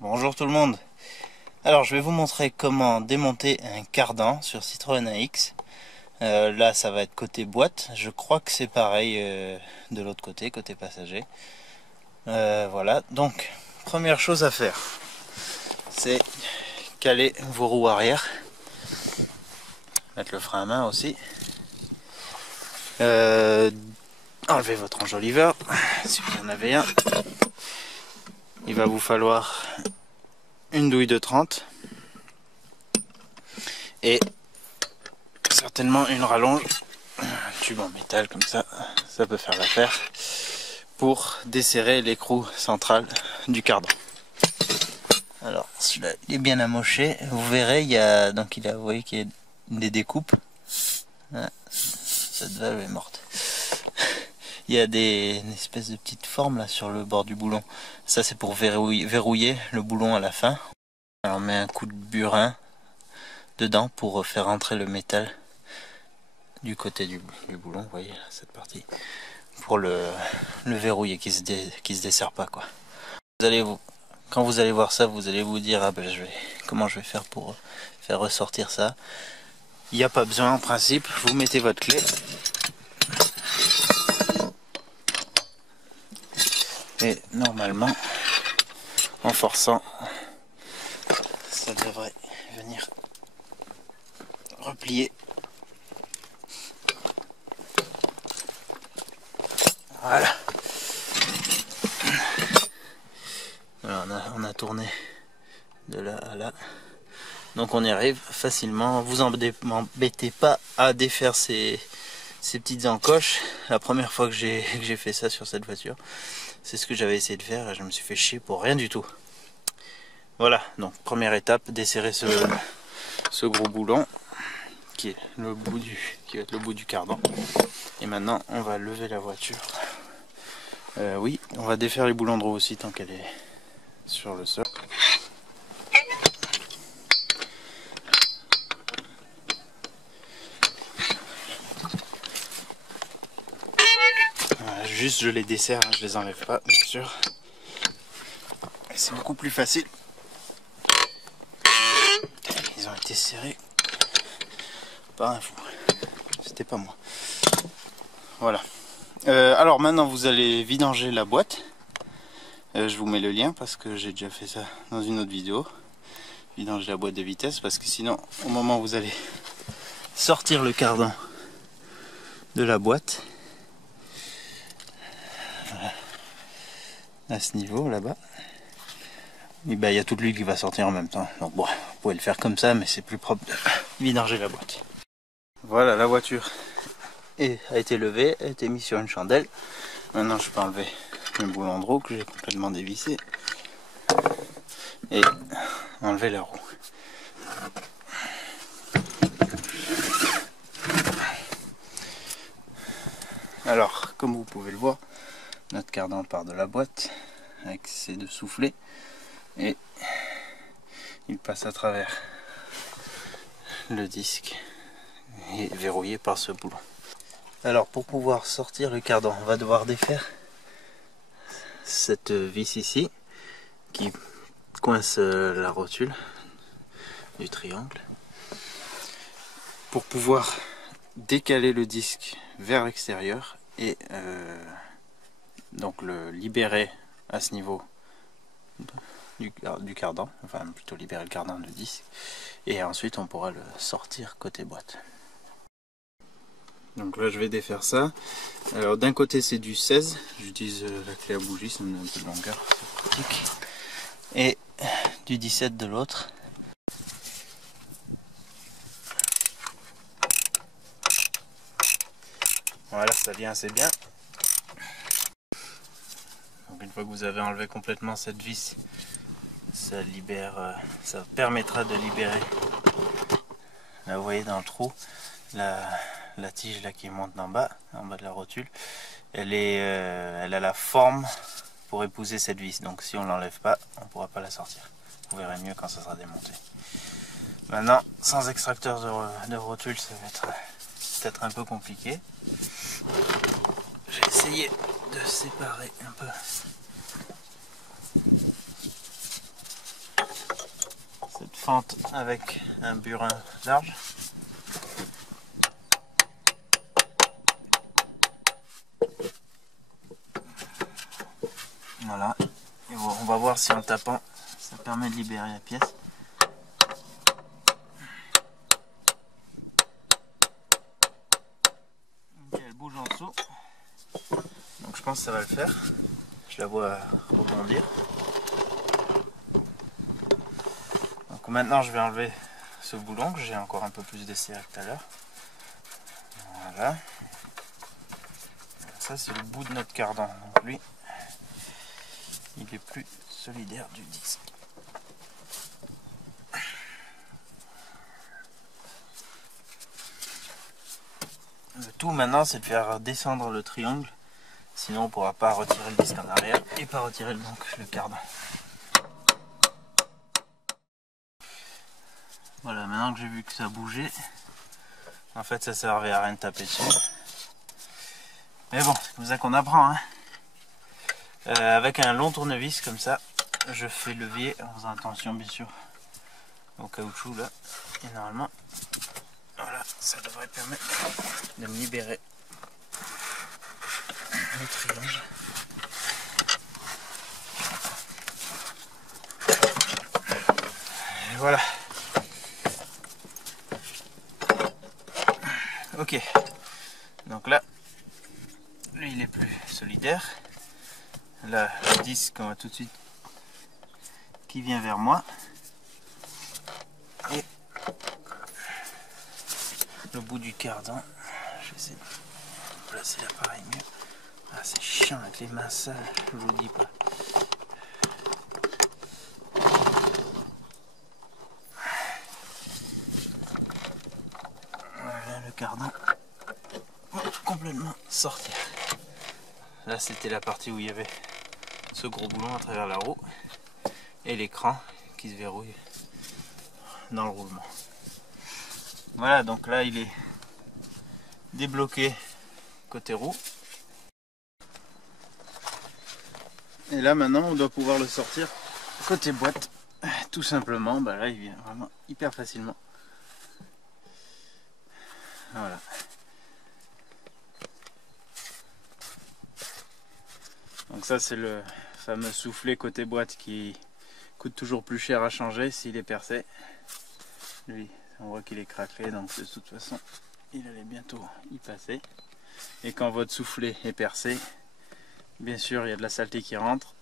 Bonjour tout le monde. Alors je vais vous montrer comment démonter un cardan sur Citroën AX. Là ça va être côté boîte, je crois que c'est pareil de l'autre côté, côté passager. Voilà, donc première chose à faire, c'est caler vos roues arrière, mettre le frein à main aussi, enlever votre enjoliveur si vous en avez un. Il va vous falloir une douille de 30 et certainement une rallonge, un tube en métal comme ça peut faire l'affaire pour desserrer l'écrou central du cardan. Alors celui-là il est bien amoché, vous verrez vous voyez qu'il y a des découpes. Ah, cette valve est morte. Il y a une espèce de petites formes là sur le bord du boulon. Ça c'est pour verrouiller le boulon à la fin. Alors on met un coup de burin dedans pour faire entrer le métal du côté du boulon, vous voyez là, cette partie, pour le verrouiller, qui se desserre pas quoi. Quand vous allez voir ça, vous allez vous dire comment je vais faire pour faire ressortir ça. Il n'y a pas besoin en principe, vous mettez votre clé. Et normalement, en forçant, ça devrait venir replier. Voilà. Alors on a tourné de là à là. Donc on y arrive facilement. Vous embêtez pas à défaire ces petites encoches. La première fois que j'ai fait ça sur cette voiture, c'est ce que j'avais essayé de faire et je me suis fait chier pour rien du tout. Voilà, donc première étape, desserrer ce gros boulon qui est qui va être le bout du cardan. Et maintenant on va lever la voiture. Oui, on va défaire les boulons de roue aussi tant qu'elle est sur le sol. Voilà, juste je les desserre, je les enlève pas bien sûr. C'est beaucoup plus facile. Ils ont été serrés par un fou. C'était pas moi. Voilà. Alors maintenant vous allez vidanger la boîte. Je vous mets le lien parce que j'ai déjà fait ça dans une autre vidéo. Vidanger la boîte de vitesse parce que sinon au moment où vous allez sortir le cardan de la boîte, voilà, à ce niveau là-bas, et ben, il y a toute l'huile qui va sortir en même temps. Donc bon, vous pouvez le faire comme ça, mais c'est plus propre de vidanger la boîte. Voilà, la voiture a été levée, a été mise sur une chandelle. Maintenant je peux enlever le boulon de roue que j'ai complètement dévissé et enlever la roue. Alors comme vous pouvez le voir, notre cardan part de la boîte avec ses deux soufflets et il passe à travers le disque et est verrouillé par ce boulon. Alors pour pouvoir sortir le cardan, on va devoir défaire cette vis ici qui coince la rotule du triangle pour pouvoir décaler le disque vers l'extérieur et donc le libérer à ce niveau du cardan, enfin plutôt libérer le cardan du disque, et ensuite on pourra le sortir côté boîte. Donc là je vais défaire ça. Alors d'un côté c'est du 16, j'utilise la clé à bougie, ça me donne un peu de longueur, c'est pratique, et du 17 de l'autre. Voilà, ça vient assez bien. Donc une fois que vous avez enlevé complètement cette vis, ça libère, ça permettra de libérer, là vous voyez dans le trou, la tige là qui monte en bas de la rotule, elle a la forme pour épouser cette vis, donc si on l'enlève pas, on pourra pas la sortir. Vous verrez mieux quand ça sera démonté. Maintenant, sans extracteur de rotule, ça va être peut-être un peu compliqué. J'ai essayé de séparer un peu fente avec un burin large. Voilà, et on va voir si en tapant ça permet de libérer la pièce. Ok, elle bouge en dessous, donc je pense que ça va le faire. Je la vois rebondir. Donc maintenant je vais enlever ce boulon que j'ai encore un peu plus desserré que tout à l'heure. Voilà. Ça c'est le bout de notre cardan. Donc lui, il est plus solidaire du disque. Le tout maintenant c'est de faire descendre le triangle, sinon on ne pourra pas retirer le disque en arrière et pas retirer donc le cardan. Voilà, maintenant que j'ai vu que ça bougeait, en fait ça servait à rien de taper dessus. Mais bon, c'est comme ça qu'on apprend, hein. Avec un long tournevis comme ça, je fais levier en faisant attention bien sûr au caoutchouc là. Et normalement, voilà, ça devrait permettre de me libérer le triangle. Et voilà. Ok. Donc là, lui il est plus solidaire. Là, le disque, on va tout de suite qui vient vers moi. Et le bout du cardan, je vais essayer de placer l'appareil mieux. Ah, c'est chiant avec les mains sales, je vous dis pas. Voilà le cardan complètement sorti. Là c'était la partie où il y avait ce gros boulon à travers la roue et l'écran qui se verrouille dans le roulement. Voilà, donc là il est débloqué côté roue. Et là maintenant on doit pouvoir le sortir côté boîte. Tout simplement, bah là il vient vraiment hyper facilement. Voilà. Donc ça c'est le fameux soufflet côté boîte qui coûte toujours plus cher à changer s'il est percé. Lui, on voit qu'il est craquelé, donc de toute façon il allait bientôt y passer. Et quand votre soufflet est percé, bien sûr il y a de la saleté qui rentre,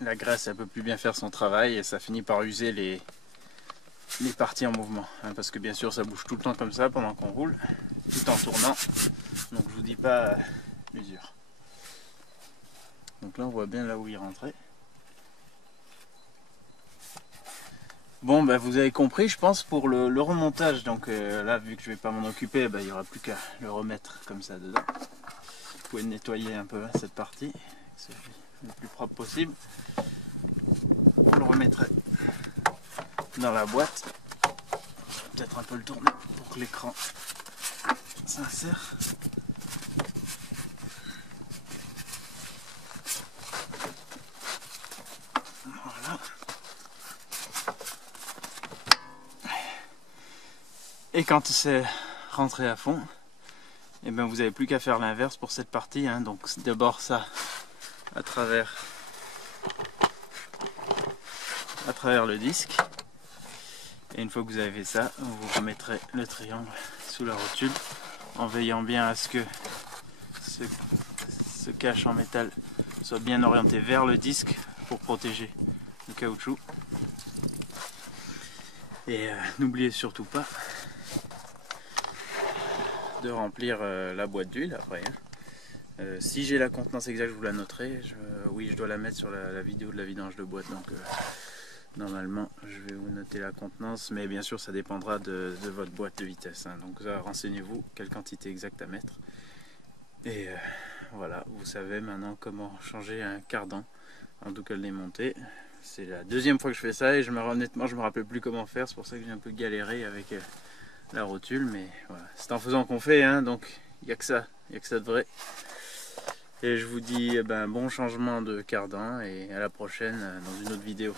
la graisse elle peut plus bien faire son travail et ça finit par user les parties en mouvement, hein, parce que bien sûr ça bouge tout le temps comme ça pendant qu'on roule, tout en tournant, donc je vous dis pas l'usure. Donc là on voit bien là où il rentrait. Bon, bah, vous avez compris, je pense, pour le remontage. Donc là, vu que je vais pas m'en occuper, bah, il n'y aura plus qu'à le remettre comme ça dedans. Vous pouvez nettoyer un peu cette partie, c'est le plus propre possible. Vous le remettrez dans la boîte. Je vais peut-être un peu le tourner pour que l'écran s'insère. Voilà. Et quand c'est rentré à fond, et ben vous n'avez plus qu'à faire l'inverse pour cette partie, hein. Donc d'abord ça à travers le disque, et une fois que vous avez fait ça, vous remettrez le triangle sous la rotule en veillant bien à ce que ce cache en métal soit bien orienté vers le disque pour protéger le caoutchouc. Et n'oubliez surtout pas de remplir la boîte d'huile après, hein. Si j'ai la contenance exacte, je vous la noterai. Oui, je dois la mettre sur la vidéo de la vidange de boîte, donc normalement je vais vous noter la contenance, mais bien sûr ça dépendra de votre boîte de vitesse, hein. Donc renseignez-vous quelle quantité exacte à mettre. Et voilà, vous savez maintenant comment changer un cardan, en tout cas le démonter. C'est la deuxième fois que je fais ça et honnêtement je me rappelle plus comment faire, c'est pour ça que j'ai un peu galéré avec la rotule, mais voilà, c'est en faisant qu'on fait, hein, donc il n'y a que ça de vrai. Et je vous dis bon changement de cardan et à la prochaine dans une autre vidéo.